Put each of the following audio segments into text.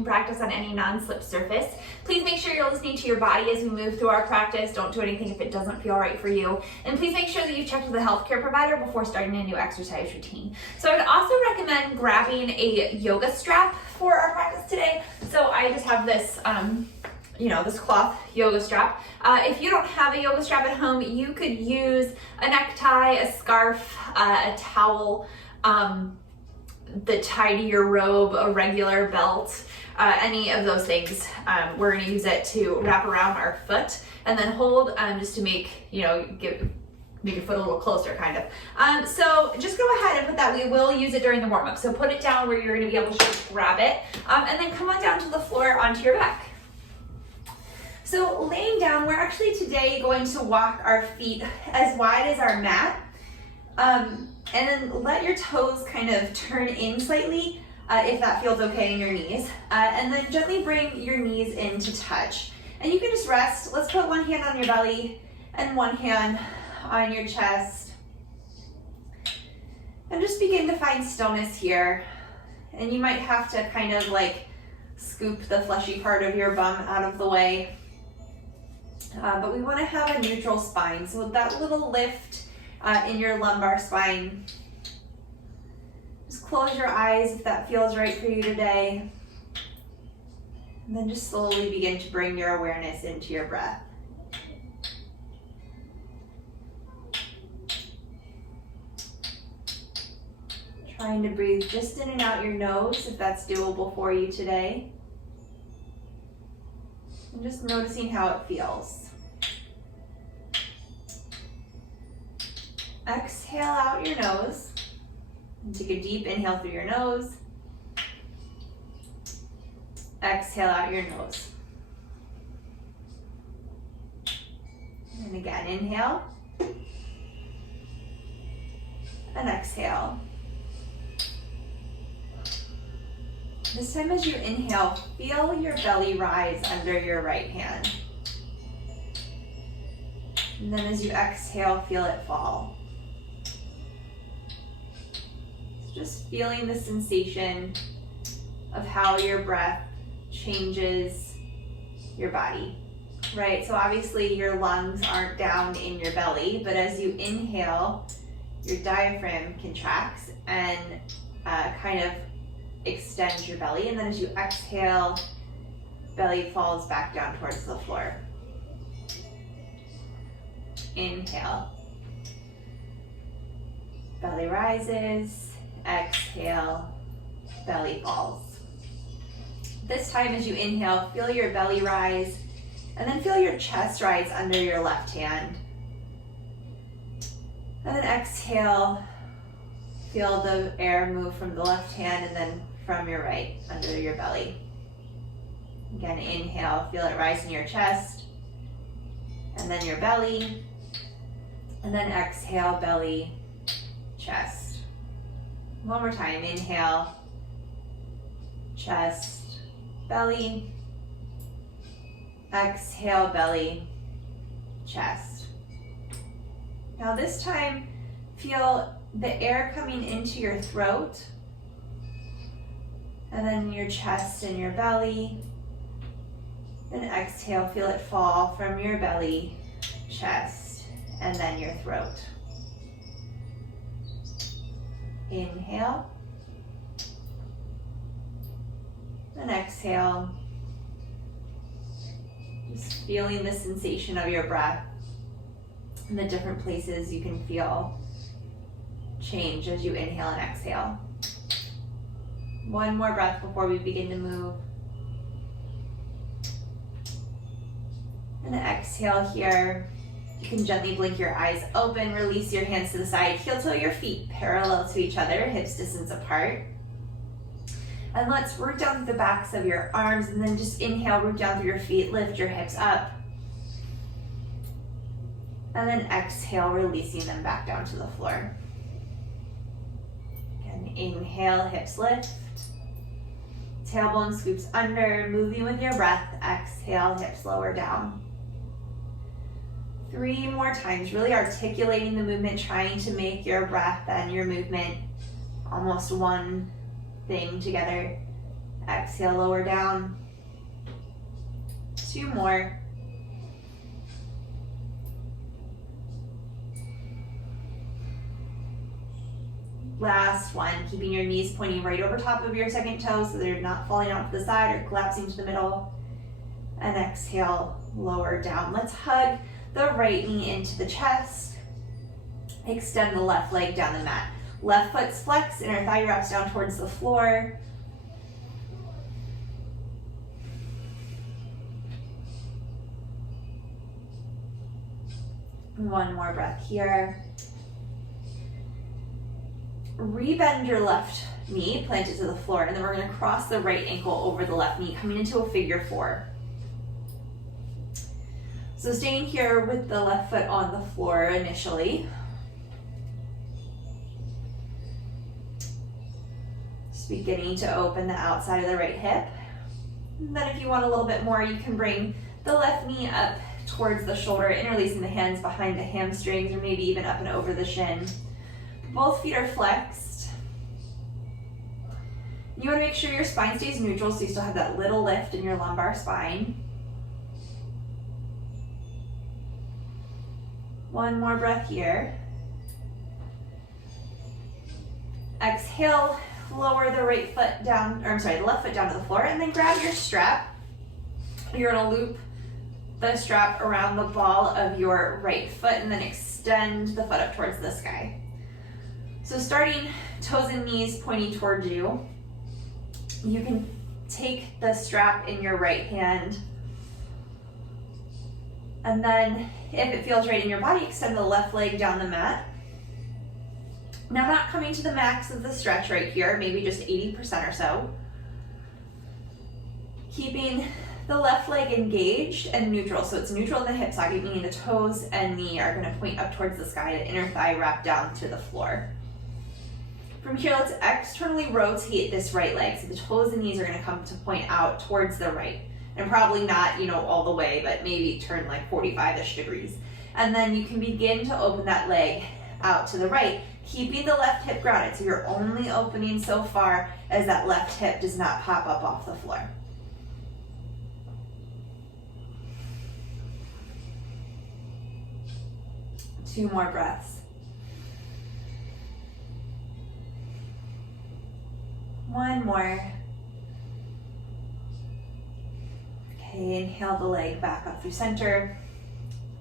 can practice on any non-slip surface. Please make sure you're listening to your body as we move through our practice. Don't do anything if it doesn't feel right for you. And please make sure that you've checked with a healthcare provider before starting a new exercise routine. So I would also recommend grabbing a yoga strap for our practice today. So I just have this this cloth yoga strap. If you don't have a yoga strap at home, you could use a necktie, a scarf, a towel, the tie to your robe, a regular belt, any of those things. We're going to use it to wrap around our foot and then hold just to make your foot a little closer, kind of. So just go ahead and put that. We will use it during the warm-up. So put it down where you're going to be able to grab it, and then come on down to the floor onto your back. So laying down, we're actually today going to walk our feet as wide as our mat, and then let your toes kind of turn in slightly if that feels okay in your knees, and then gently bring your knees in to touch. And you can just rest. Let's put one hand on your belly and one hand on your chest, and just begin to find stillness here. And you might have to kind of like scoop the fleshy part of your bum out of the way. But we want to have a neutral spine. So with that little lift in your lumbar spine, just close your eyes if that feels right for you today. And then just slowly begin to bring your awareness into your breath. Trying to breathe just in and out your nose if that's doable for you today. And just noticing how it feels. Exhale out your nose. And take a deep inhale through your nose. Exhale out your nose. And again, inhale. And exhale. This time as you inhale, feel your belly rise under your right hand. And then as you exhale, feel it fall. Just feeling the sensation of how your breath changes your body, right? So obviously your lungs aren't down in your belly, but as you inhale, your diaphragm contracts and kind of extend your belly, and then as you exhale, belly falls back down towards the floor. Inhale, belly rises, exhale, belly falls. This time as you inhale, feel your belly rise, and then feel your chest rise under your left hand. And then exhale, feel the air move from the left hand and then from your right under your belly. Again, inhale, feel it rise in your chest and then your belly. And then exhale, belly, chest. One more time, inhale, chest, belly. Exhale, belly, chest. Now this time, feel the air coming into your throat, and then your chest and your belly. Then exhale, feel it fall from your belly, chest, and then your throat. Inhale. And exhale. Just feeling the sensation of your breath and the different places you can feel change as you inhale and exhale. One more breath before we begin to move. And exhale here. You can gently blink your eyes open, release your hands to the side, heel toe your feet parallel to each other, hips distance apart. And let's root down through the backs of your arms, and then just inhale, root down through your feet, lift your hips up. And then exhale, releasing them back down to the floor. Again, inhale, hips lift. Tailbone scoops under, moving with your breath. Exhale, hips lower down. 3 more times, really articulating the movement, trying to make your breath and your movement almost one thing together. Exhale, lower down. 2 more. Last one, keeping your knees pointing right over top of your second toe so they're not falling out to the side or collapsing to the middle. And exhale, lower down. Let's hug the right knee into the chest. Extend the left leg down the mat. Left foot's flexed, inner thigh wraps down towards the floor. One more breath here. Rebend your left knee, plant it to the floor, and then we're going to cross the right ankle over the left knee, coming into a figure 4. So staying here with the left foot on the floor initially. Just beginning to open the outside of the right hip. And then if you want a little bit more, you can bring the left knee up towards the shoulder, interlacing the hands behind the hamstrings, or maybe even up and over the shin. Both feet are flexed. You want to make sure your spine stays neutral so you still have that little lift in your lumbar spine. One more breath here. Exhale, lower the right foot down, or I'm sorry, the left foot down to the floor, and then grab your strap. You're gonna loop the strap around the ball of your right foot and then extend the foot up towards the sky. So starting toes and knees pointing towards you, you can take the strap in your right hand, and then if it feels right in your body, extend the left leg down the mat. Now I'm not coming to the max of the stretch right here, maybe just 80% or so. Keeping the left leg engaged and neutral, so it's neutral in the hip socket, meaning the toes and knee are gonna point up towards the sky, the inner thigh wrap down to the floor. From here, let's externally rotate this right leg, so the toes and knees are gonna come to point out towards the right. And probably not, all the way, but maybe turn like 45-ish degrees. And then you can begin to open that leg out to the right, keeping the left hip grounded. So you're only opening so far as that left hip does not pop up off the floor. Two more breaths. One more. Okay, inhale the leg back up through center.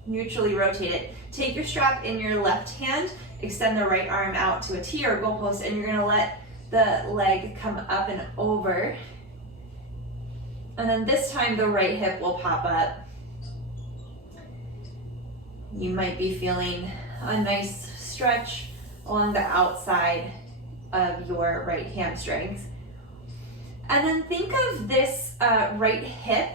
Neutrally rotate it. Take your strap in your left hand, extend the right arm out to a T or goalpost, and you're gonna let the leg come up and over. And then this time the right hip will pop up. You might be feeling a nice stretch along the outside of your right hamstrings. And then think of this right hip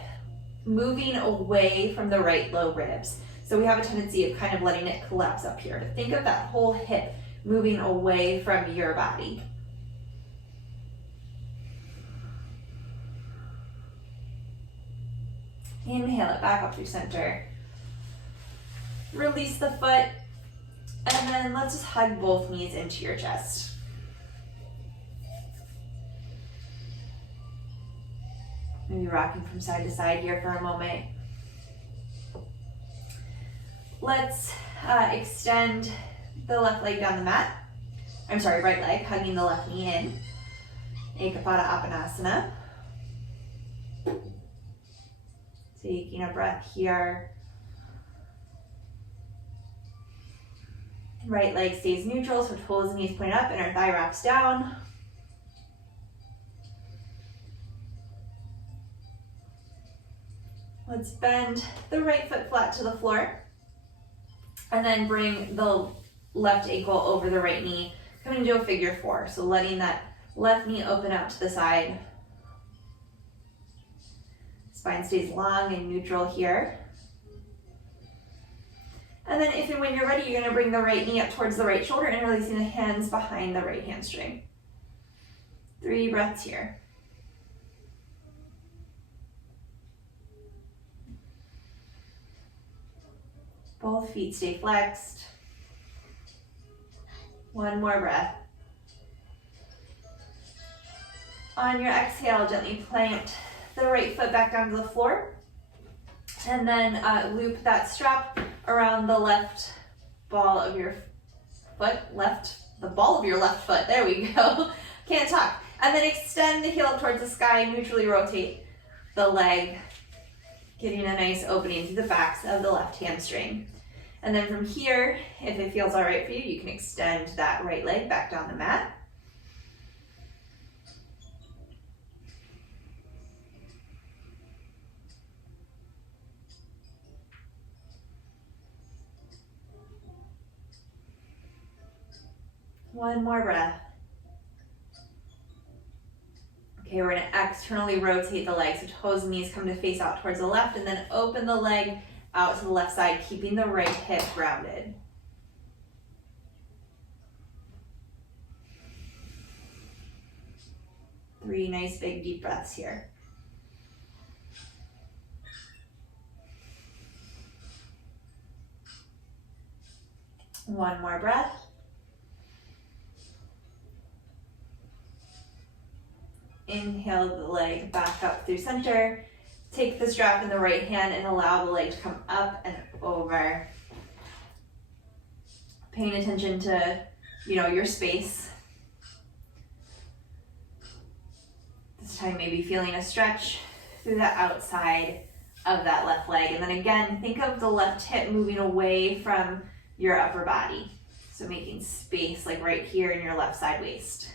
moving away from the right low ribs. So we have a tendency of kind of letting it collapse up here. But think of that whole hip moving away from your body. Inhale it back up through center. Release the foot, and then let's just hug both knees into your chest. Maybe rocking from side to side here for a moment. Let's extend the left leg down the mat. I'm sorry, right leg, hugging the left knee in. Ekapada Apanasana. Taking a breath here. Right leg stays neutral, so toes and knees point up, inner thigh wraps down. Let's bend the right foot flat to the floor. And then bring the left ankle over the right knee, coming into a figure 4. So letting that left knee open out to the side. Spine stays long and neutral here. And then if and when you're ready, you're gonna bring the right knee up towards the right shoulder, interlacing the hands behind the right hamstring. 3 breaths here. Both feet stay flexed. One more breath. On your exhale, gently plant the right foot back down to the floor. And then loop that strap around the left ball of your foot, the ball of your left foot. There we go. Can't talk. And then extend the heel up towards the sky, neutrally rotate the leg, getting a nice opening through the backs of the left hamstring. And then from here, if it feels all right for you, you can extend that right leg back down the mat. One more breath. Okay, we're gonna externally rotate the leg, so toes and knees come to face out towards the left, and then open the leg out to the left side, keeping the right hip grounded. Three nice big deep breaths here. One more breath. Inhale the leg back up through center. Take the strap in the right hand and allow the leg to come up and over. Paying attention to, your space. This time maybe feeling a stretch through the outside of that left leg. And then again, think of the left hip moving away from your upper body. So making space like right here in your left side waist.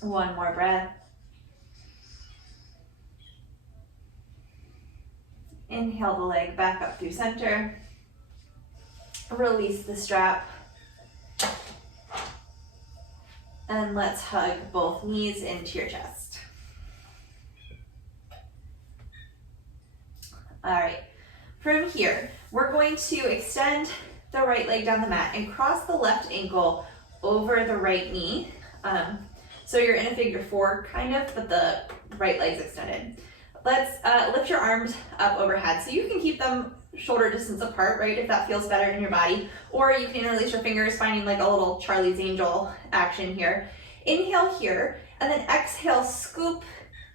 One more breath. Inhale the leg back up through center. Release the strap. And let's hug both knees into your chest. All right, from here, we're going to extend the right leg down the mat and cross the left ankle over the right knee. So you're in a figure four kind of, but the right leg's extended. Let's lift your arms up overhead. So you can keep them shoulder distance apart, right, if that feels better in your body. Or you can interlace your fingers, finding like a little Charlie's Angel action here. Inhale here, and then exhale, scoop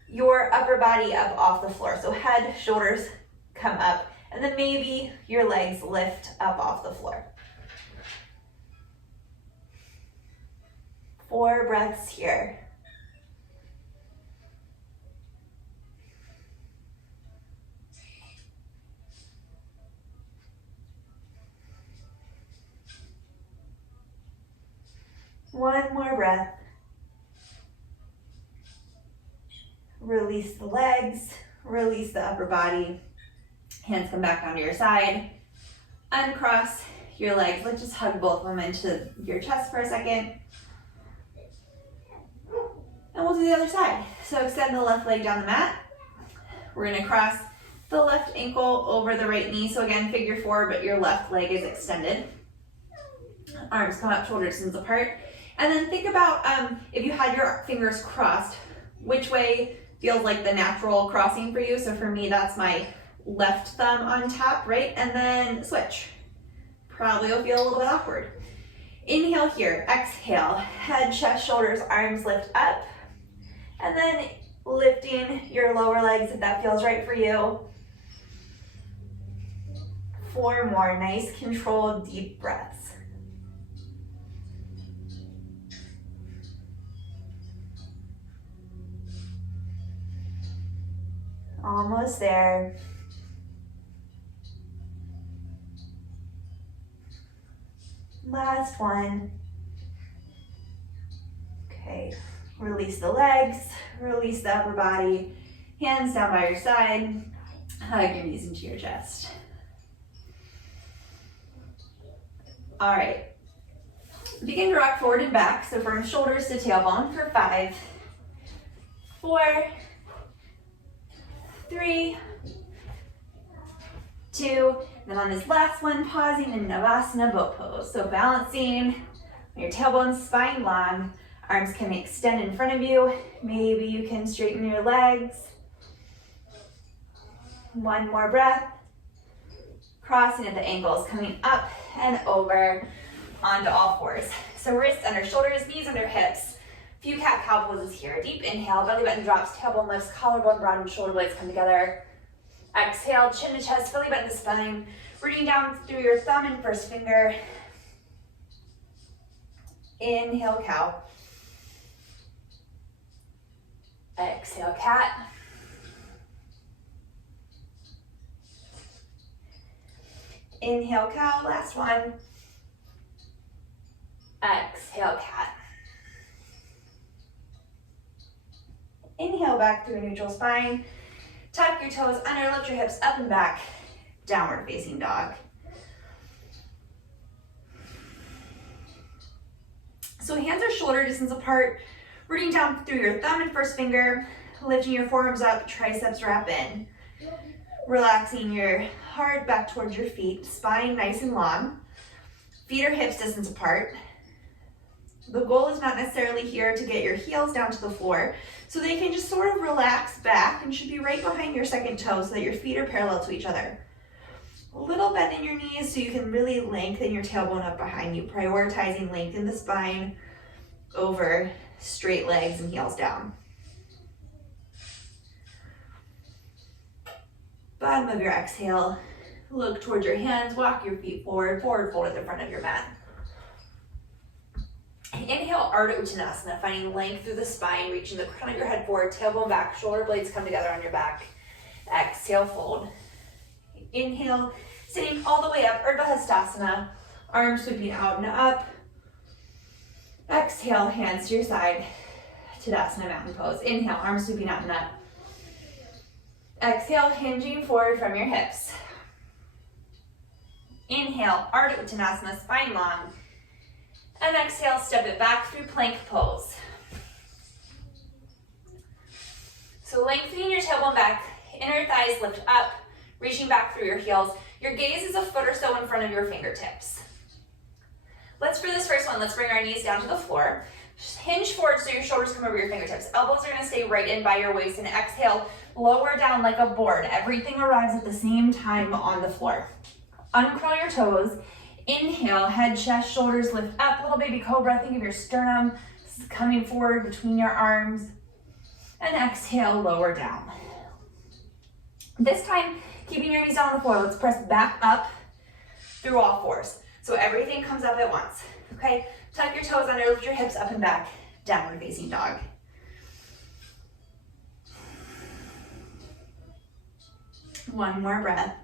your upper body up off the floor. So head, shoulders come up, and then maybe your legs lift up off the floor. 4 breaths here. One more breath. Release the legs, release the upper body. Hands come back onto your side. Uncross your legs. Let's just hug both of them into your chest for a second. And we'll do the other side. So extend the left leg down the mat. We're gonna cross the left ankle over the right knee. So again, figure four, but your left leg is extended. Arms come up, shoulder distance apart. And then think about if you had your fingers crossed, which way feels like the natural crossing for you. So for me, that's my left thumb on top, right? And then switch. Probably will feel a little bit awkward. Inhale here, exhale, head, chest, shoulders, arms lift up. And then lifting your lower legs if that feels right for you. 4 more nice, controlled, deep breaths. Almost there. Last one. Okay, release the legs, release the upper body, hands down by your side, hug your knees into your chest. All right, begin to rock forward and back, so from shoulders to tailbone for 5, 4, 3, 2, then on this last one, pausing in Navasana boat pose. So balancing your tailbone, spine long, arms can extend in front of you. Maybe you can straighten your legs. One more breath. crossing at the ankles, coming up and over onto all fours. So wrists under shoulders, knees under hips. Few cat-cow poses here. Deep inhale, belly button drops, tailbone lifts, collarbone broadens, shoulder blades come together. Exhale, chin to chest, belly button to spine. Rooting down through your thumb and first finger. Inhale, cow. Exhale, cat. Inhale, cow, last one. Exhale, cat. Inhale back through a neutral spine. Tuck your toes under, lift your hips up and back. Downward facing dog. So hands are shoulder distance apart. Rooting down through your thumb and first finger. Lifting your forearms up, triceps wrap in. Relaxing your heart back towards your feet. Spine nice and long. Feet are hips distance apart. The goal is not necessarily here to get your heels down to the floor, so they can just sort of relax back and should be right behind your second toe so that your feet are parallel to each other. A little bend in your knees so you can really lengthen your tailbone up behind you, prioritizing length in the spine over straight legs and heels down. Bottom of your exhale, look towards your hands, walk your feet forward, forward fold at the front of your mat. Inhale, Ardha Uttanasana, finding length through the spine, reaching the crown of your head forward, tailbone back, shoulder blades come together on your back. Exhale, fold. Inhale, sitting all the way up, Urdhva Hastasana, arms sweeping out and up. Exhale, hands to your side, Tadasana, mountain pose. Inhale, arms sweeping out and up. Exhale, hinging forward from your hips. Inhale, Ardha Uttanasana, spine long. And exhale, step it back through plank pose. So lengthening your tailbone back, inner thighs lift up, reaching back through your heels. Your gaze is a foot or so in front of your fingertips. For this first one, let's bring our knees down to the floor. Just hinge forward so your shoulders come over your fingertips. Elbows are gonna stay right in by your waist, and exhale, lower down like a board. Everything arrives at the same time on the floor. Uncurl your toes. Inhale, head, chest, shoulders lift up, little baby cobra. Think of your sternum coming forward between your arms. And exhale, lower down. This time, keeping your knees down on the floor, let's press back up through all fours. So everything comes up at once, okay? Tuck your toes under, lift your hips up and back, downward facing dog. One more breath.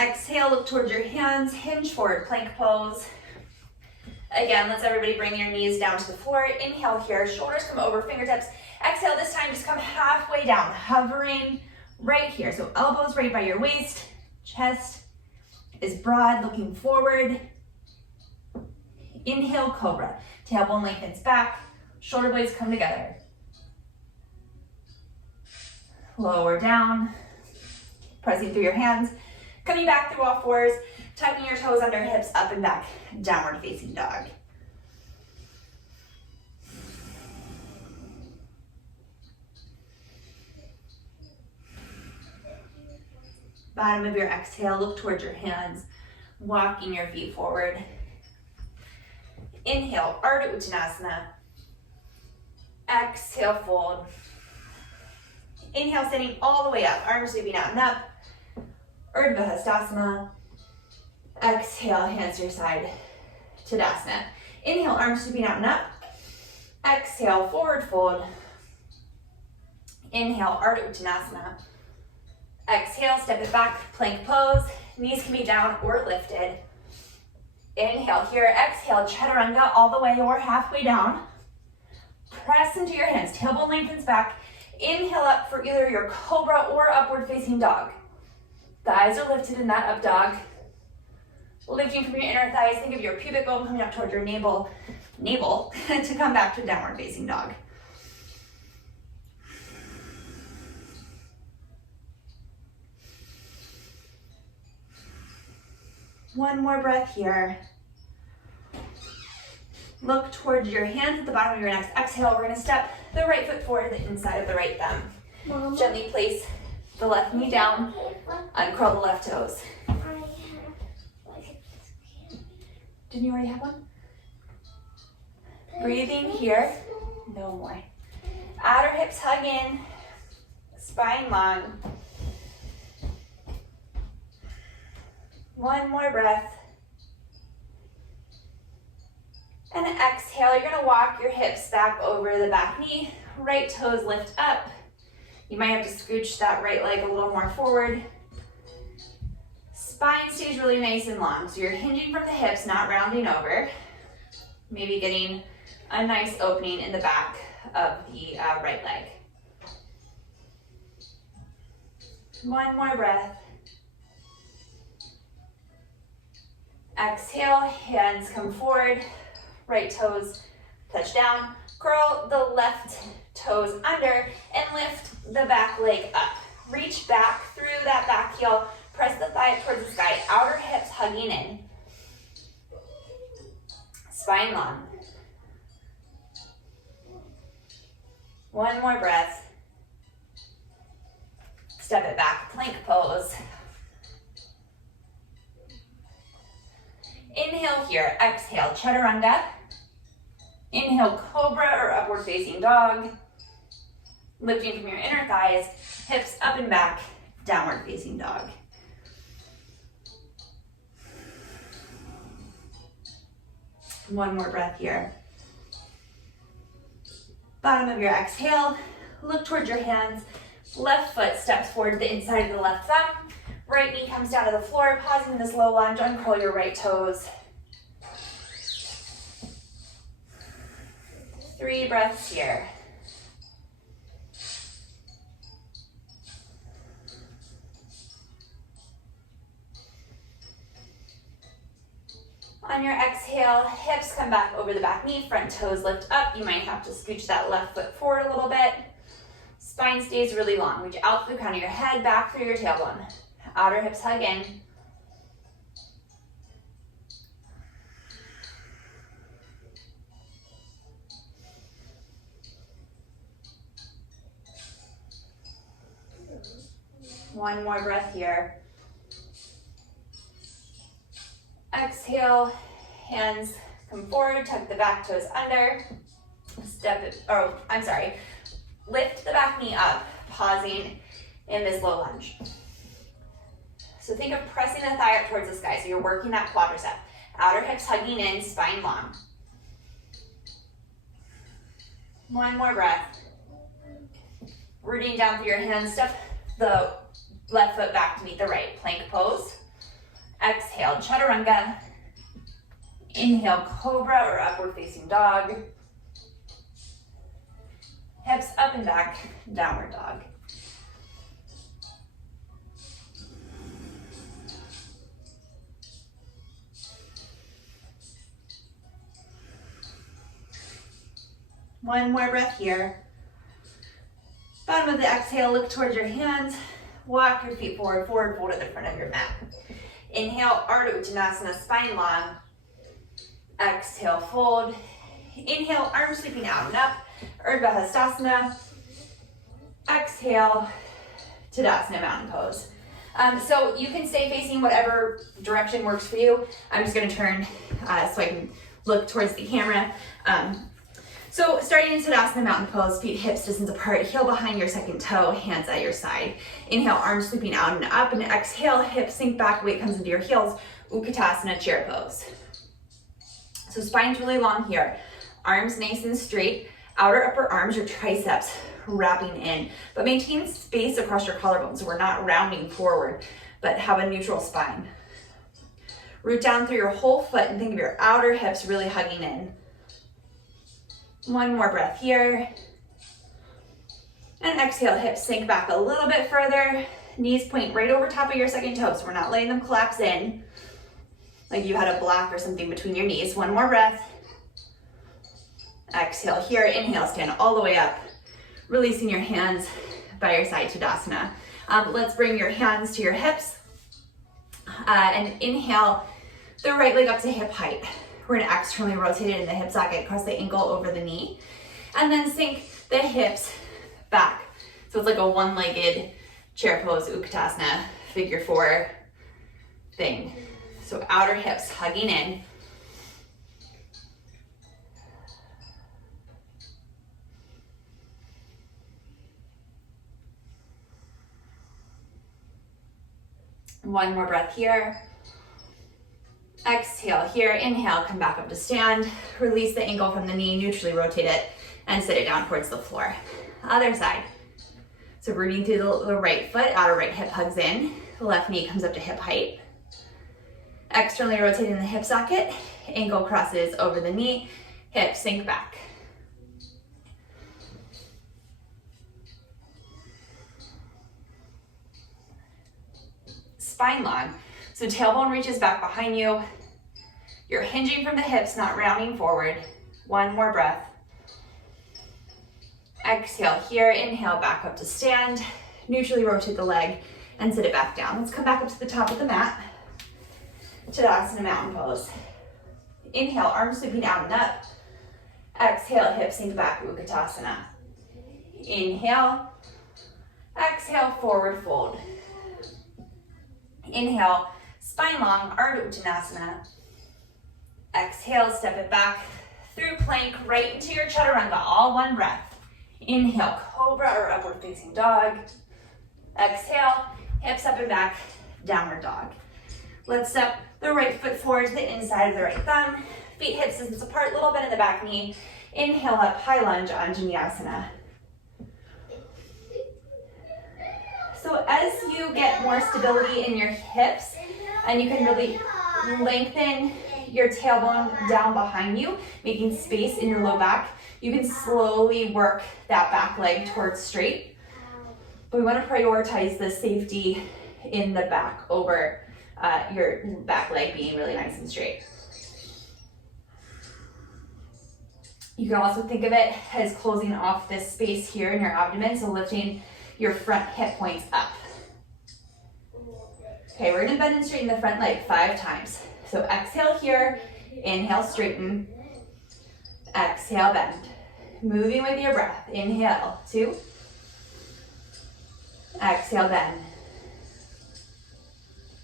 Exhale, look towards your hands, hinge forward, plank pose. Again, let's everybody bring your knees down to the floor. Inhale here, shoulders come over, fingertips. Exhale, this time just come halfway down, hovering right here. So elbows right by your waist, chest is broad, looking forward. Inhale, cobra. Tailbone lengthens back, shoulder blades come together. Lower down, pressing through your hands. Coming back through all fours, tucking your toes under hips, up and back, downward facing dog. Bottom of your exhale, look towards your hands, walking your feet forward. Inhale, Ardha Uttanasana. Exhale, fold. Inhale, sitting all the way up, arms sweeping out and up. Urdhva Hastasana. Exhale, hands to your side, Tadasana. Inhale, arms sweeping out and up. Exhale, forward fold. Inhale, Ardha Uttanasana. Exhale, step it back, plank pose. Knees can be down or lifted. Inhale here, exhale, chaturanga all the way or halfway down. Press into your hands, tailbone lengthens back. Inhale up for either your cobra or upward facing dog. Thighs are lifted in that up dog. Lifting from your inner thighs, think of your pubic bone coming up toward your navel to come back to downward facing dog. One more breath here. Look towards your hands at the bottom of your next exhale. We're gonna step the right foot forward, the inside of the right thumb. Mama. Gently place the left knee down, uncurl the left toes. Didn't you already have one? Breathing here, no more. Outer hips hug in, spine long. One more breath. And exhale, you're gonna walk your hips back over the back knee, right toes lift up. You might have to scooch that right leg a little more forward. Spine stays really nice and long, so you're hinging from the hips, not rounding over. Maybe getting a nice opening in the back of the right leg. One more breath. Exhale, hands come forward, right toes touch down. Curl the left toes under and lift the back leg up. Reach back through that back heel, press the thigh towards the sky, outer hips hugging in. Spine long. One more breath. Step it back, plank pose. Inhale here, exhale, chaturanga. Inhale, cobra or upward facing dog. Lifting from your inner thighs, hips up and back, downward facing dog. One more breath here. Bottom of your exhale, look towards your hands. Left foot steps forward to the inside of the left thumb. Right knee comes down to the floor, pausing in this low lunge, uncurl your right toes. 3 breaths here. On your exhale, hips come back over the back knee, front toes lift up. You might have to scooch that left foot forward a little bit. Spine stays really long. Reach out through the crown of your head, back through your tailbone. Outer hips hug in. One more breath here. Exhale, hands come forward, tuck the back toes under. Lift the back knee up, pausing in this low lunge. So think of pressing the thigh up towards the sky. So you're working that quadricep. Outer hips hugging in, spine long. One more breath. Rooting down through your hands, step the left foot back to meet the right. Plank pose. Exhale, chaturanga. Inhale, cobra or upward facing dog. Hips up and back, downward dog. One more breath here. Bottom of the exhale, look towards your hands. Walk your feet forward, fold at the front of your mat. Inhale, Ardha Uttanasana, spine long. Exhale, fold. Inhale, arms sweeping out and up. Urdhva Hastasana. Exhale, Tadasana, mountain pose. So you can stay facing whatever direction works for you. I'm just gonna turn so I can look towards the camera. So starting in Tadasana, mountain pose, feet hips distance apart, heel behind your second toe, hands at your side. Inhale, arms sweeping out and up, and exhale, hips sink back, weight comes into your heels, Utkatasana, chair pose. So spine's really long here. Arms nice and straight, outer upper arms, your triceps wrapping in, but maintain space across your collarbones. So we're not rounding forward, but have a neutral spine. Root down through your whole foot and think of your outer hips really hugging in. One more breath here. And exhale, hips sink back a little bit further. Knees point right over top of your second toe, so we're not letting them collapse in like you had a block or something between your knees. One more breath. Exhale here, inhale, stand all the way up. Releasing your hands by your side, Tadasana. Let's bring your hands to your hips. And inhale the right leg up to hip height. We're gonna externally rotate it in the hip socket, cross the ankle over the knee. And then sink the hips back. So it's like a one-legged chair pose, Utkatasana, figure four thing. So outer hips hugging in. One more breath here. Exhale here, inhale, come back up to stand. Release the ankle from the knee, neutrally rotate it, and sit it down towards the floor. Other side. So rooting through the right foot, outer right hip hugs in. The left knee comes up to hip height. Externally rotating the hip socket, ankle crosses over the knee, hips sink back. Spine long. So tailbone reaches back behind you. You're hinging from the hips, not rounding forward. One more breath. Exhale here, inhale, back up to stand. Neutrally rotate the leg and sit it back down. Let's come back up to the top of the mat. Tadasana mountain pose. Inhale, arms sweeping out and up. Exhale, hips sink back, Utkatasana. Inhale. Exhale, forward fold. Inhale, spine long, Ardha Uttanasana. Exhale, step it back through plank, right into your chaturanga, all one breath. Inhale, cobra or upward facing dog. Exhale, hips up and back, downward dog. Let's step the right foot forward to the inside of the right thumb. Feet hip distance apart, little bit in the back knee. Inhale up, high lunge, Anjaneyasana. So as you get more stability in your hips, and you can really lengthen your tailbone down behind you, making space in your low back, you can slowly work that back leg towards straight. But we want to prioritize the safety in the back over your back leg being really nice and straight. You can also think of it as closing off this space here in your abdomen, so lifting your front hip points up. Okay, we're gonna bend and straighten the front leg 5 times. So exhale here, inhale, straighten. Exhale, bend. Moving with your breath. Inhale, 2. Exhale, bend.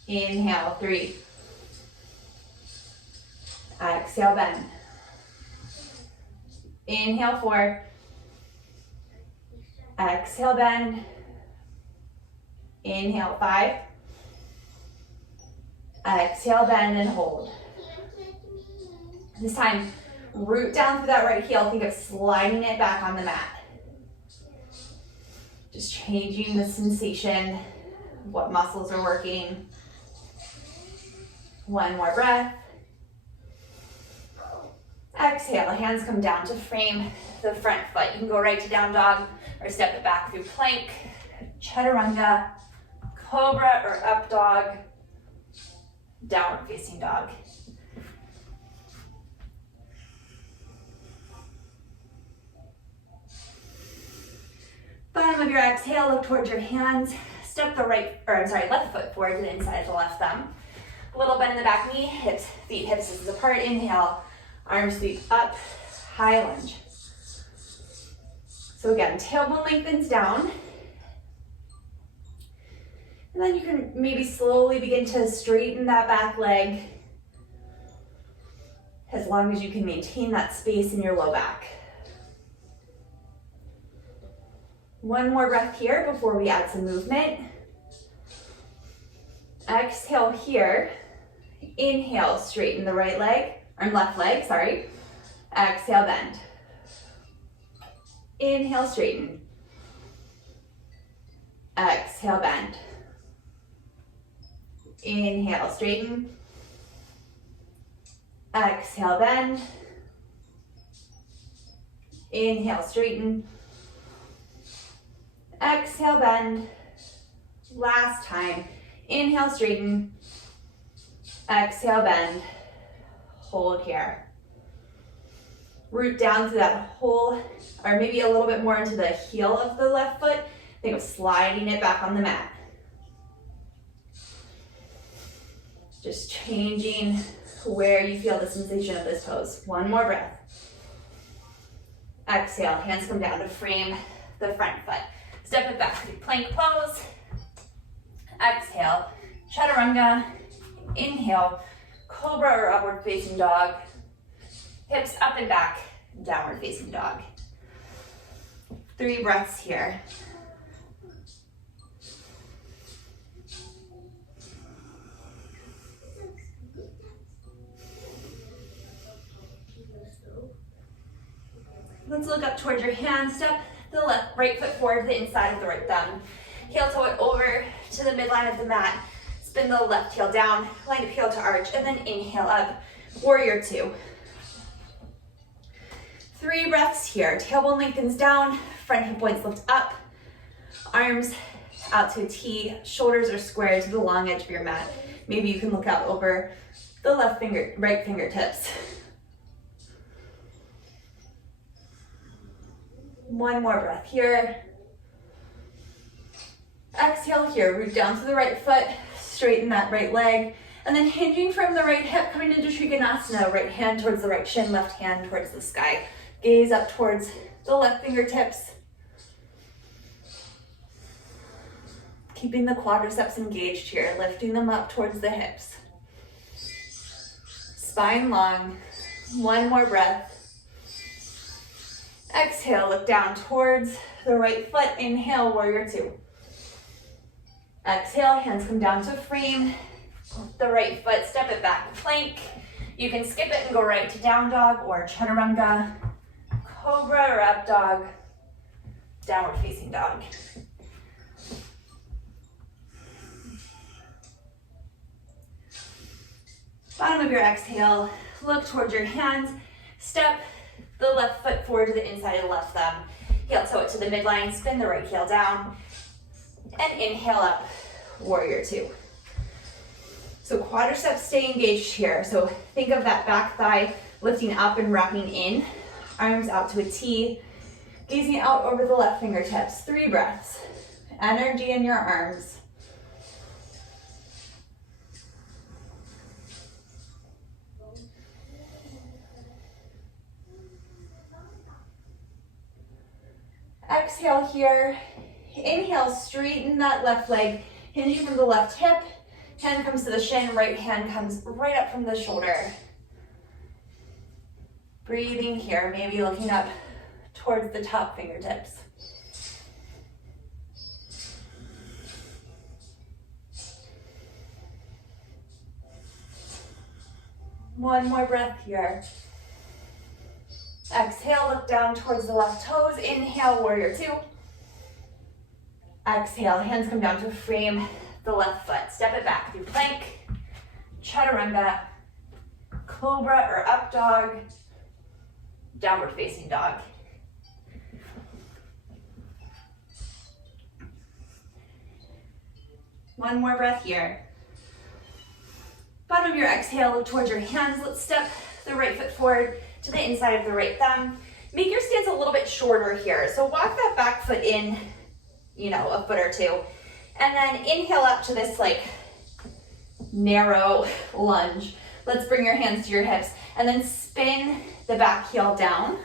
Inhale, 3. Exhale, bend. Inhale, 4. Exhale, bend. Inhale, 5. Exhale, bend and hold. This time, root down through that right heel. Think of sliding it back on the mat. Just changing the sensation, what muscles are working. One more breath. Exhale, hands come down to frame the front foot. You can go right to down dog or step it back through plank, chaturanga, cobra or up dog, downward facing dog. Bottom of your exhale, look towards your hands. Step the left foot forward to the inside of the left thumb. A little bend in the back knee, hips, feet, hips distance apart. Inhale, arms sweep up, high lunge. So again, tailbone lengthens down. And then you can maybe slowly begin to straighten that back leg as long as you can maintain that space in your low back. One more breath here before we add some movement. Exhale here. Inhale, straighten the right leg, or left leg, sorry. Exhale, bend. Inhale, straighten. Exhale, bend. Inhale, straighten. Exhale, bend. Inhale, straighten. Exhale, bend. Last time. Inhale, straighten. Exhale, bend. Hold here. Root down through that whole, or maybe a little bit more into the heel of the left foot. Think of sliding it back on the mat. Just changing where you feel the sensation of this pose. One more breath. Exhale, hands come down to frame the front foot. Step it back to plank pose. Exhale, chaturanga. Inhale, cobra or upward facing dog. Hips up and back, downward facing dog. 3 breaths here. Let's look up towards your hands. Step the right foot forward to the inside of the right thumb. Heel toe it over to the midline of the mat. Spin the left heel down, line up heel to arch, and then inhale up. Warrior 2. 3 breaths here. Tailbone lengthens down, front hip points lift up. Arms out to a T, shoulders are squared to the long edge of your mat. Maybe you can look out over the right fingertips. 1 more breath here. Exhale here, root down to the right foot, straighten that right leg, and then hinging from the right hip, coming into Trikonasana, right hand towards the right shin, left hand towards the sky. Gaze up towards the left fingertips. Keeping the quadriceps engaged here, lifting them up towards the hips. Spine long. 1 more breath. Exhale, look down towards the right foot. Inhale, warrior 2. Exhale, hands come down to frame. The right foot, step it back, plank. You can skip it and go right to down dog or chaturanga, cobra or up dog, downward facing dog. Bottom of your exhale, look towards your hands. Step the left foot forward to the inside of the left thumb. Heel toe it to the midline, spin the right heel down, and inhale up, warrior 2. So quadriceps stay engaged here. So think of that back thigh lifting up and wrapping in. Arms out to a T, gazing out over the left fingertips. 3 breaths. Energy in your arms. Exhale here. Inhale, straighten that left leg, hinging from the left hip. Hand comes to the shin, right hand comes right up from the shoulder. Breathing here, maybe looking up towards the top fingertips. One more breath here. Exhale, look down towards the left toes. Inhale, warrior 2. Exhale, hands come down to frame the left foot. Step it back through plank, chaturanga, cobra or up dog, downward facing dog. One more breath here. Bottom of your exhale, look towards your hands. Let's step the right foot forward to the inside of the right thumb. Make your stance a little bit shorter here. So walk that back foot in, a foot or 2. And then inhale up to this like narrow lunge. Let's bring your hands to your hips and then spin the back heel down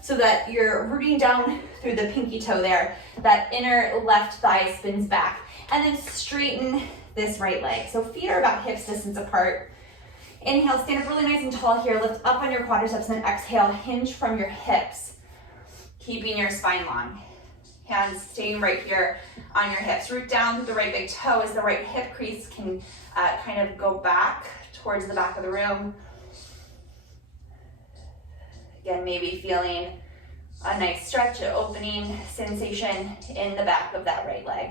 so that you're rooting down through the pinky toe there. That inner left thigh spins back, and then straighten this right leg. So feet are about hips distance apart. Inhale, stand up really nice and tall here. Lift up on your quadriceps, and then exhale, hinge from your hips, keeping your spine long. Hands staying right here on your hips. Root down through the right big toe as the right hip crease can kind of go back towards the back of the room. Again, maybe feeling a nice stretch, an opening sensation in the back of that right leg.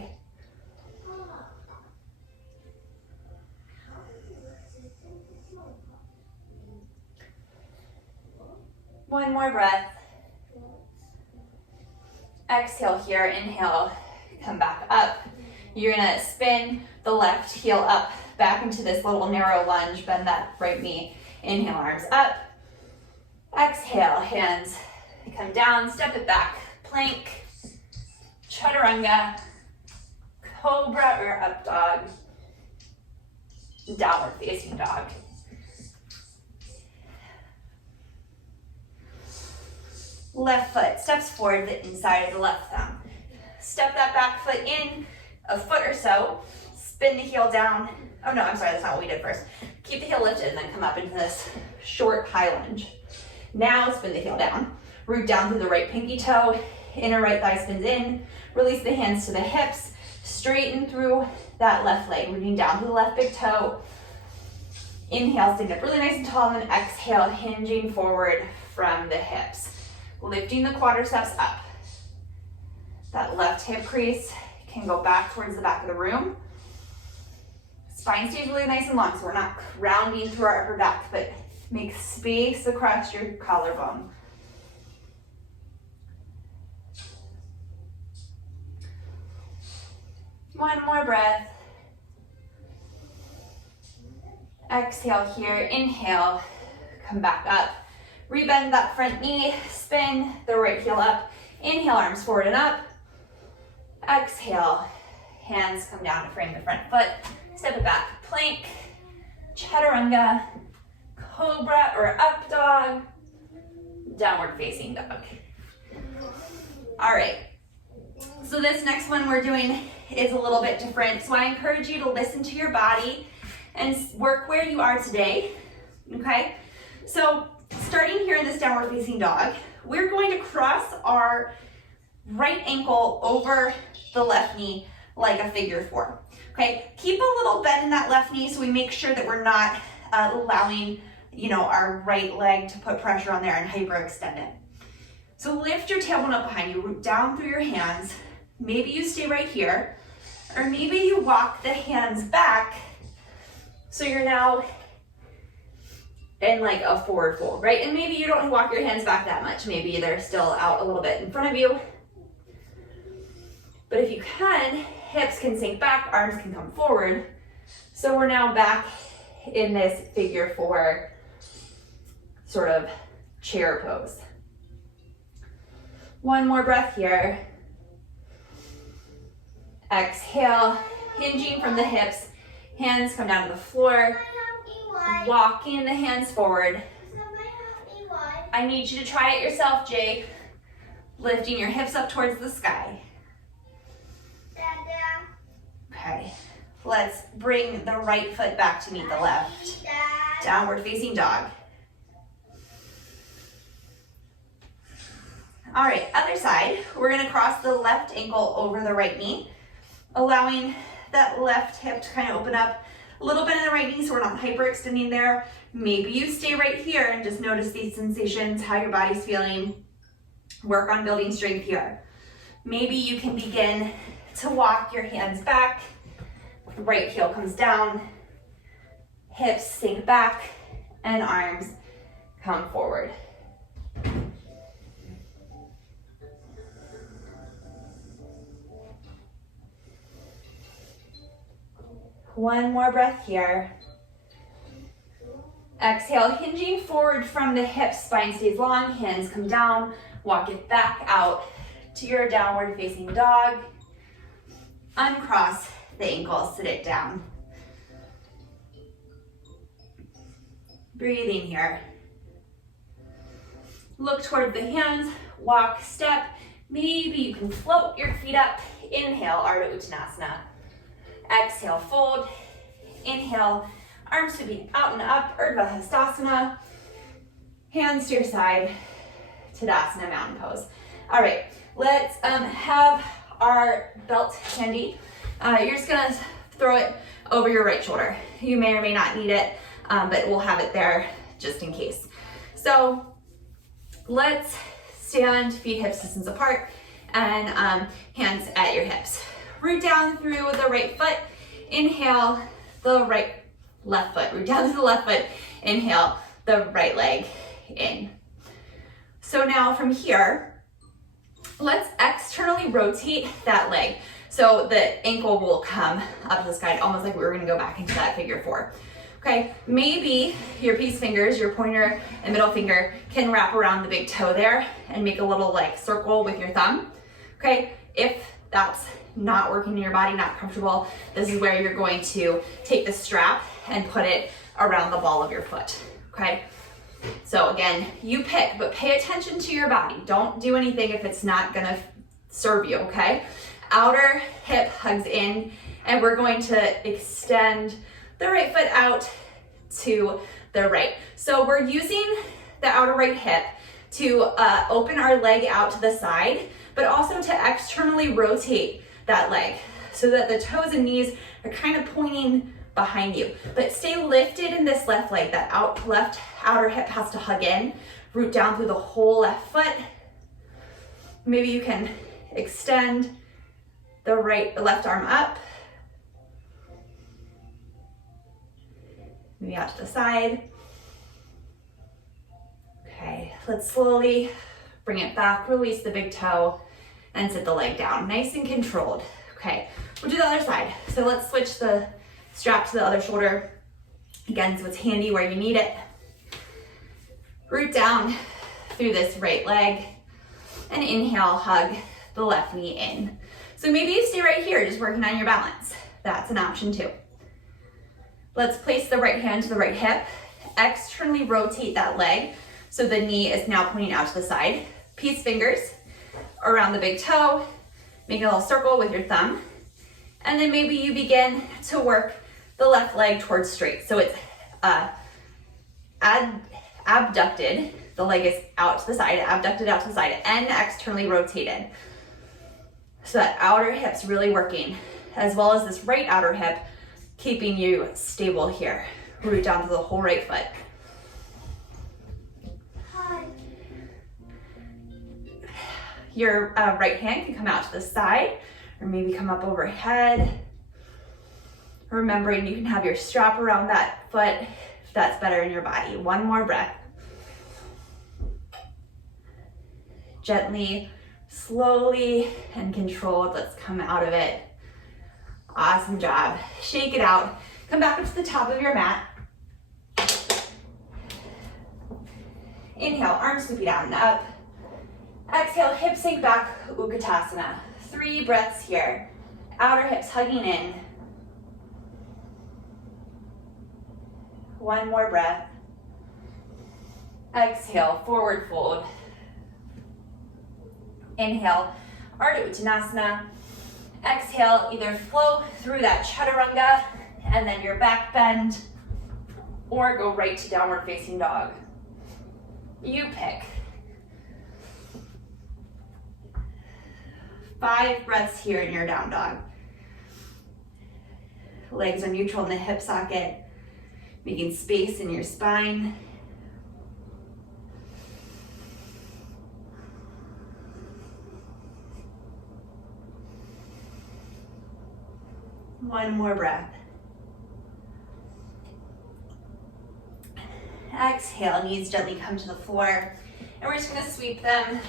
One more breath. Exhale here, inhale, come back up. You're gonna spin the left heel up, back into this little narrow lunge, bend that right knee. Inhale, arms up. Exhale, hands come down, step it back. Plank, chaturanga, cobra or up dog, downward facing dog. Left foot steps forward the inside of the left thumb. Step that back foot in a foot or so. spin the heel down. Oh no, I'm sorry, that's not what we did first. Keep the heel lifted and then come up into this short high lunge. Now spin the heel down. Root down through the right pinky toe, inner right thigh spins in, release the hands to the hips, straighten through that left leg, rooting down to the left big toe. Inhale, stand up really nice and tall, and then exhale, hinging forward from the hips. Lifting the quadriceps up. That left hip crease can go back towards the back of the room. Spine stays really nice and long, so we're not rounding through our upper back, but make space across your collarbone. One more breath. Exhale here, inhale, come back up. Rebend that front knee, spin the right heel up. Inhale, arms forward and up. Exhale, hands come down to frame the front foot. Step it back, plank, chaturanga, cobra or up dog, downward facing dog. All right, so this next one we're doing is a little bit different. So I encourage you to listen to your body and work where you are today, okay? So starting here in this downward facing dog, we're going to cross our right ankle over the left knee like a figure four, okay? Keep a little bend in that left knee so we make sure that we're not allowing, our right leg to put pressure on there and hyperextend it. So lift your tailbone up behind you, root down through your hands. Maybe you stay right here, or maybe you walk the hands back so you're now in like a forward fold, right? And maybe you don't walk your hands back that much. Maybe they're still out a little bit in front of you. But if you can, hips can sink back, arms can come forward. So we're now back in this figure four sort of chair pose. One more breath here. Exhale, hinging from the hips. Hands come down to the floor. Walking the hands forward. I need you to try it yourself, Jake. Lifting your hips up towards the sky. Okay, let's bring the right foot back to meet the left. Downward facing dog. All right, other side. We're gonna cross the left ankle over the right knee, allowing that left hip to kind of open up a little bit in the right knee so we're not hyperextending there. Maybe you stay right here and just notice these sensations, how your body's feeling. Work on building strength here. Maybe you can begin to walk your hands back. Right heel comes down, hips sink back, and arms come forward. One more breath here. Exhale, hinging forward from the hips, spine stays long, hands come down, walk it back out to your downward facing dog. Uncross the ankles, sit it down. Breathing here. Look toward the hands, walk, step. Maybe you can float your feet up. Inhale, Ardha Uttanasana. Exhale, fold. Inhale, arms sweeping out and up, Urdhva Hastasana. Hands to your side, Tadasana, mountain pose. All right, let's have our belt handy. You're just gonna throw it over your right shoulder. You may or may not need it, but we'll have it there just in case. So let's stand, feet hips distance apart, and hands at your hips. Root down through the right foot. Inhale, the left foot. Root down to the left foot. Inhale, the right leg in. So now from here, let's externally rotate that leg. So the ankle will come up to the sky, almost like we were gonna go back into that figure four. Okay, maybe your peace fingers, your pointer and middle finger can wrap around the big toe there and make a little like circle with your thumb. Okay, if that's not working in your body, not comfortable, this is where you're going to take the strap and put it around the ball of your foot, okay? So again, you pick, but pay attention to your body. Don't do anything if it's not gonna serve you, okay? Outer hip hugs in and we're going to extend the right foot out to the right. So we're using the outer right hip to open our leg out to the side, but also to externally rotate that leg so that the toes and knees are kind of pointing behind you. But stay lifted in this left leg. That left outer hip has to hug in. Root down through the whole left foot. Maybe you can extend the left arm up. Maybe out to the side. Okay, let's slowly bring it back, release the big toe, and sit the leg down, nice and controlled. Okay, we'll do the other side. So let's switch the strap to the other shoulder. Again, so it's handy where you need it. Root down through this right leg, and inhale, hug the left knee in. So maybe you stay right here, just working on your balance. That's an option too. Let's place the right hand to the right hip, externally rotate that leg so the knee is now pointing out to the side. Peace fingers around the big toe, make a little circle with your thumb, and then maybe you begin to work the left leg towards straight. So it's abducted, the leg is out to the side, abducted out to the side, and externally rotated. So that outer hip's really working, as well as this right outer hip, keeping you stable here. Root down to the whole right foot. Hi. Your right hand can come out to the side, or maybe come up overhead. Remembering you can have your strap around that foot if that's better in your body. One more breath. Gently, slowly, and controlled. Let's come out of it. Awesome job. Shake it out. Come back up to the top of your mat. Inhale, arms scoopy down and up. Exhale, hips sink back, Utkatasana. 3 breaths here. Outer hips hugging in. 1 more breath. Exhale, forward fold. Inhale, Ardha Uttanasana. Exhale, either flow through that chaturanga and then your back bend, or go right to downward facing dog. You pick. 5 breaths here in your down dog. Legs are neutral in the hip socket, making space in your spine. One more breath. Exhale, knees gently come to the floor. And we're just gonna sweep them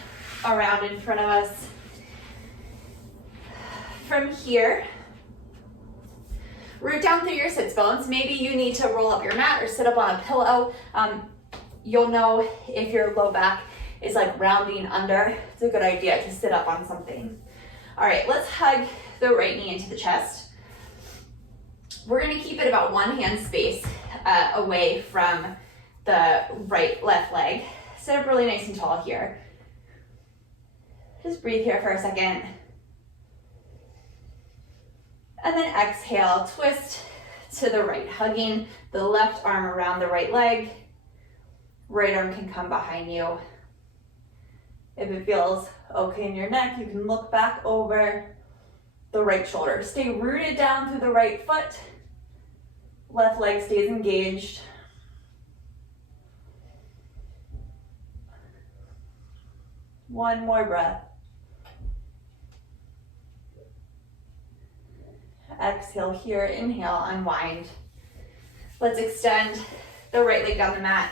around in front of us. From here, root down through your sits bones. Maybe you need to roll up your mat or sit up on a pillow. You'll know if your low back is like rounding under. It's a good idea to sit up on something. All right, let's hug the right knee into the chest. We're gonna keep it about 1 hand space away from the left leg. Sit up really nice and tall here. Just breathe here for a second. And then exhale, twist to the right, hugging the left arm around the right leg. Right arm can come behind you. If it feels okay in your neck, you can look back over the right shoulder. Stay rooted down through the right foot. Left leg stays engaged. One more breath. Exhale here, inhale, unwind. Let's extend the right leg down the mat.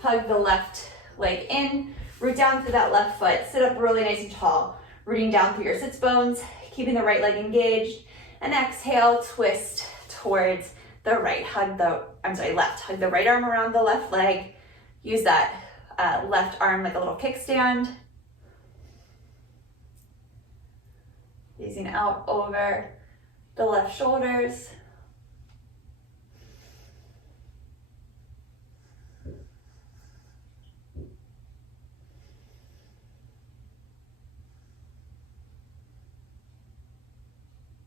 Hug the left leg in. Root down through that left foot. Sit up really nice and tall. Rooting down through your sits bones, keeping the right leg engaged. And exhale, twist towards the right. Left. Hug the right arm around the left leg. Use that left arm like a little kickstand. Gazing out over the left shoulders.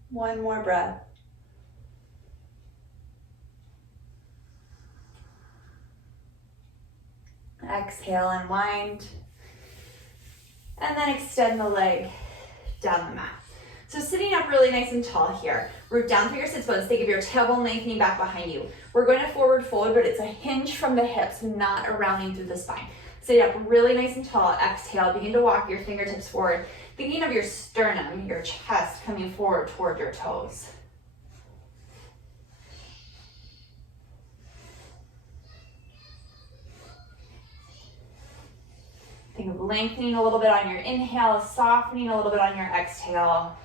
One more breath. Exhale, unwind. And then extend the leg down the mat. So sitting up really nice and tall here. Root down through your sits bones. Think of your tailbone lengthening back behind you. We're going to forward fold, but it's a hinge from the hips, not a rounding through the spine. Sit up really nice and tall. Exhale, begin to walk your fingertips forward. Thinking of your sternum, your chest coming forward toward your toes. Think of lengthening a little bit on your inhale, softening a little bit on your exhale.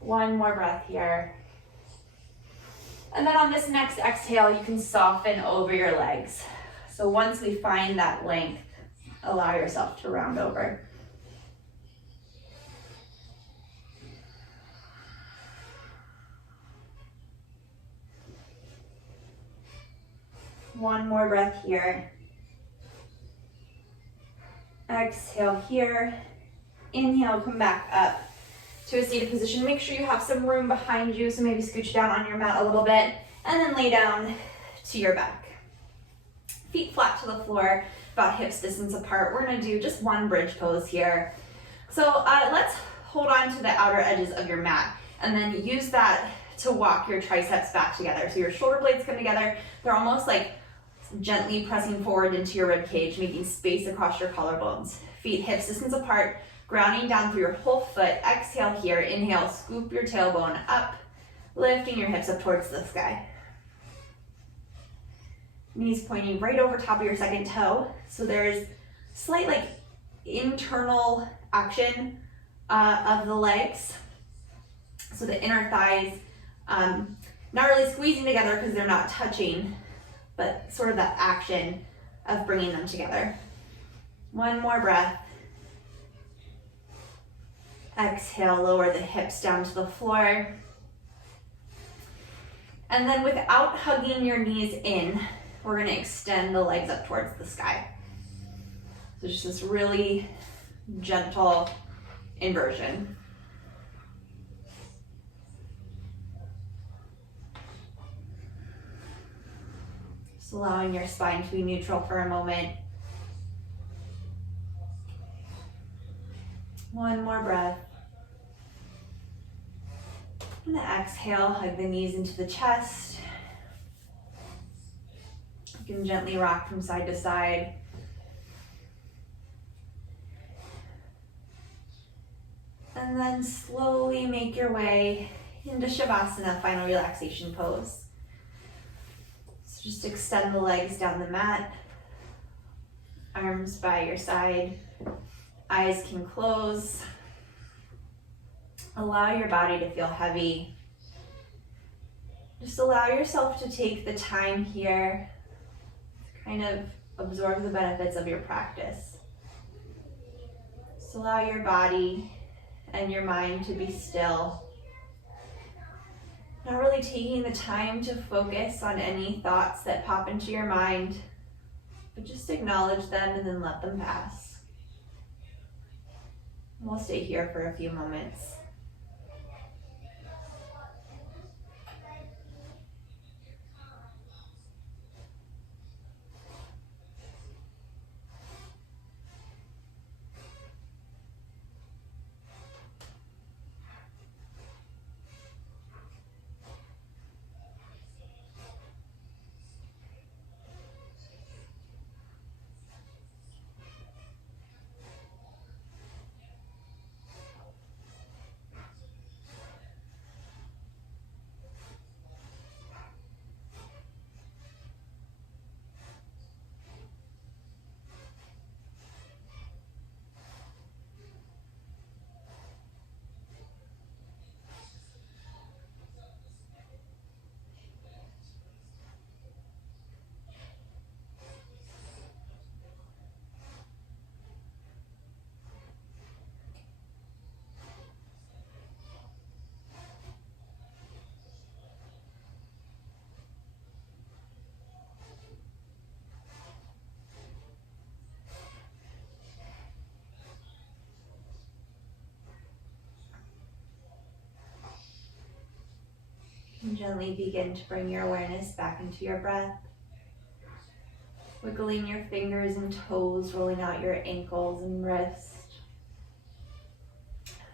One more breath here. And then on this next exhale, you can soften over your legs. So once we find that length, allow yourself to round over. One more breath here. Exhale here. Inhale, come back up to a seated position. Make sure you have some room behind you, so maybe scooch down on your mat a little bit, and then lay down to your back. Feet flat to the floor, about hips distance apart. We're gonna do just one bridge pose here. So let's hold on to the outer edges of your mat, and then use that to walk your triceps back together. So your shoulder blades come together. They're almost like gently pressing forward into your rib cage, making space across your collarbones. Feet hips distance apart, grounding down through your whole foot. Exhale here, inhale, scoop your tailbone up, lifting your hips up towards the sky. Knees pointing right over top of your second toe. So there's slight like internal action of the legs. So the inner thighs, not really squeezing together because they're not touching, but sort of that action of bringing them together. One more breath. Exhale, lower the hips down to the floor. And then without hugging your knees in, we're gonna extend the legs up towards the sky. So just this really gentle inversion. Just allowing your spine to be neutral for a moment. One more breath. And exhale, hug the knees into the chest. You can gently rock from side to side. And then slowly make your way into Shavasana, final relaxation pose. So just extend the legs down the mat. Arms by your side. Eyes can close. Allow your body to feel heavy. Just allow yourself to take the time here to kind of absorb the benefits of your practice. Just allow your body and your mind to be still. Not really taking the time to focus on any thoughts that pop into your mind, but just acknowledge them and then let them pass. We'll stay here for a few moments. Gently begin to bring your awareness back into your breath. Wiggling your fingers and toes, rolling out your ankles and wrists.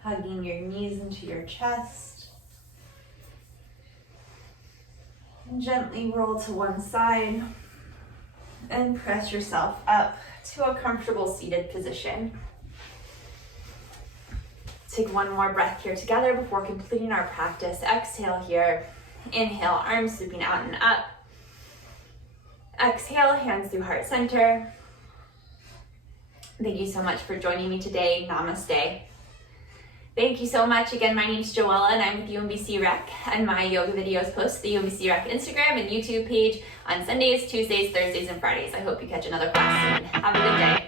Hugging your knees into your chest. And gently roll to one side and press yourself up to a comfortable seated position. Take one more breath here together before completing our practice. Exhale here. Inhale, arms sweeping out and up. Exhale, hands through heart center. Thank you so much for joining me today. Namaste. Thank you so much. Again, my name is Joella and I'm with UMBC Rec, and my yoga videos post to the UMBC Rec Instagram and YouTube page on Sundays, Tuesdays, Thursdays, and Fridays. I hope you catch another class soon. Have a good day.